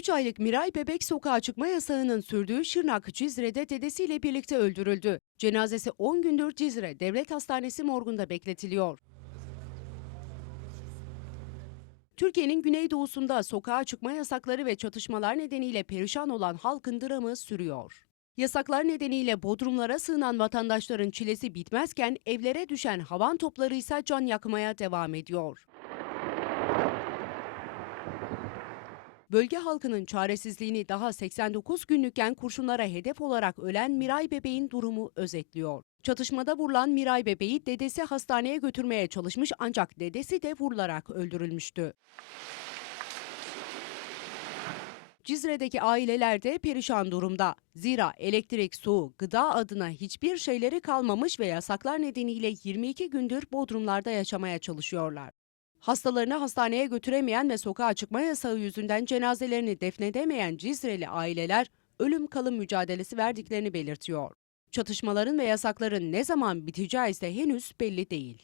3 aylık Miray bebek sokağa çıkma yasağının sürdüğü Şırnak Cizre'de dedesiyle birlikte öldürüldü. Cenazesi 10 gündür Cizre Devlet Hastanesi morgunda bekletiliyor. Türkiye'nin güneydoğusunda sokağa çıkma yasakları ve çatışmalar nedeniyle perişan olan halkın dramı sürüyor. Yasaklar nedeniyle bodrumlara sığınan vatandaşların çilesi bitmezken evlere düşen havan topları ise can yakmaya devam ediyor. Bölge halkının çaresizliğini daha 89 günlükken kurşunlara hedef olarak ölen Miray bebeğin durumu özetliyor. Çatışmada vurulan Miray bebeği dedesi hastaneye götürmeye çalışmış ancak dedesi de vurularak öldürülmüştü. Cizre'deki aileler de perişan durumda. Zira elektrik, su, gıda adına hiçbir şeyleri kalmamış ve yasaklar nedeniyle 22 gündür bodrumlarda yaşamaya çalışıyorlar. Hastalarını hastaneye götüremeyen ve sokağa çıkma yasağı yüzünden cenazelerini defnedemeyen Cizreli aileler ölüm kalım mücadelesi verdiklerini belirtiyor. Çatışmaların ve yasakların ne zaman biteceği ise henüz belli değil.